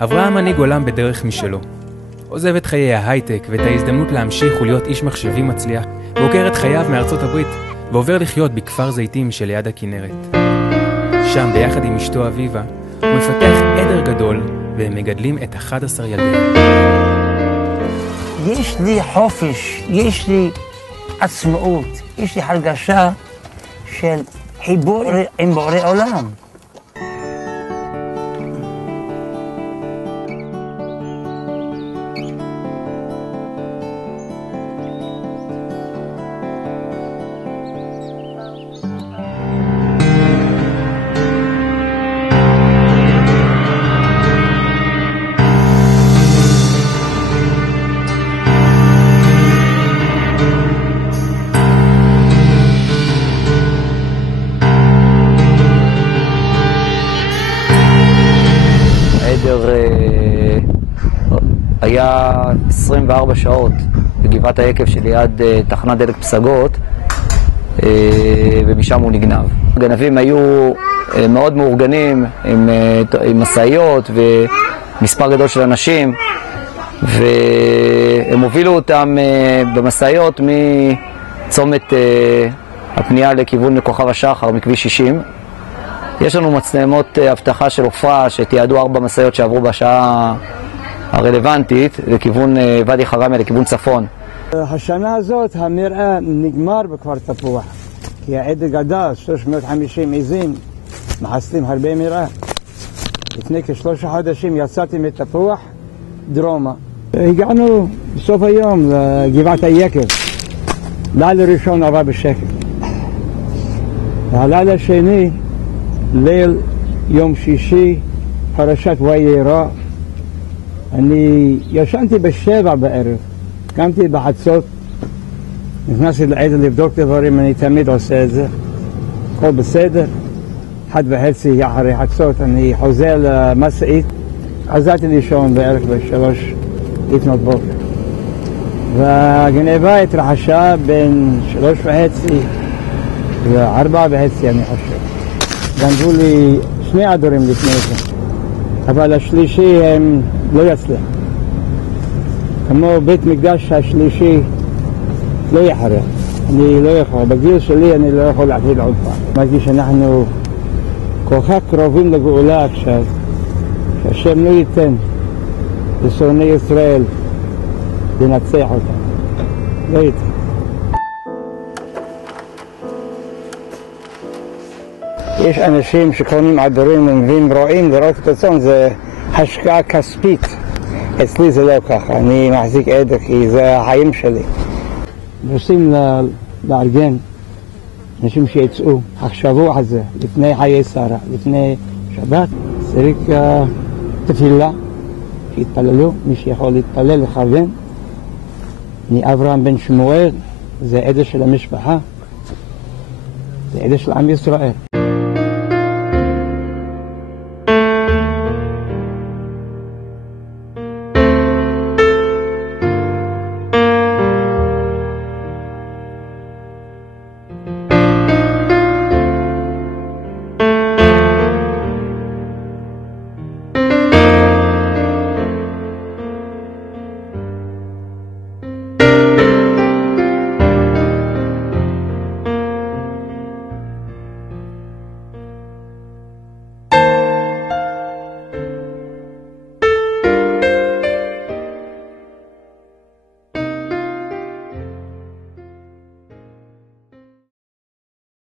אברהם מנהיג עולם בדרך משלו. עוזב את חיי ההייטק ואת ההזדמנות להמשיך ולהיות איש מחשבים מצליח, ועוקר את חייו מארצות הברית, ועובר לחיות בכפר זיתים שליד הכנרת. שם, ביחד עם אשתו אביבה, הוא מפתח עדר גדול, והם מגדלים את 11 ילדיהם. יש לי חופש, יש לי עצמאות, יש לי הרגשה של חיבור עם בורא עולם. היה 24 שעות בגבעת היקב שליד תחנת דלק פסגות, ומשם הוא נגנב. הגנבים היו מאוד מאורגנים עם מסעיות ומספר גדול של אנשים, והם הובילו אותם במסעיות מצומת הפנייה לכיוון כוכב השחר מכביש 60. יש לנו מצלמות אבטחה של עופרה שתיעדו 4 מסעיות שעברו בשעה הרלוונטית לכיוון ואדי חרמיה, לכיוון צפון. השנה הזאת המרעה נגמר בכפר תפוח, כי העדר גדל, 350 עזים, מחסלים הרבה מרעה. לפני כ3 חודשים יצאתי מתפוח דרומה. הגענו בסוף היום לגבעת היקב. לילה ראשון עבר בשקט. והלילה השני, ליל יום שישי, פרשת ויירא. אני ישנתי ב7 בערב, קמתי בחצות, נכנסתי לעדר לבדוק דברים, אני תמיד עושה את זה, הכל בסדר. 1:30 אחרי חצות אני חוזר למסעית, חזרתי לישון בערך ב3 לפנות בוקר. והגניבה התרחשה בין 3:30 ל4:30 אני חושב. גנבו לי 2 עדורים לפני זה, אבל השלישי הם לא יצליח. כמו בית מקדש השלישי לא יחרב. אני לא יכול, בגיל שלי אני לא יכול להתחיל עוד פעם. מרגיש שאנחנו כל כך קרובים לגאולה עכשיו, שהשם לא ייתן לשונאי ישראל לנצח אותם. לא ייתן. יש אנשים שקונים עדורים ומביאים רועים לראות את הצאן, זה השקעה כספית. אצלי זה לא ככה, אני מחזיק עדר כי זה החיים שלי. רוצים לארגן אנשים שיצאו, החשבו על זה, לפני חיי שרה, לפני שבת, צריך תפילה, שיתפללו, מי שיכול להתפלל לכוון. אני אברהם בן שמואל, זה עדר של המשפחה, זה עדר של עם ישראל.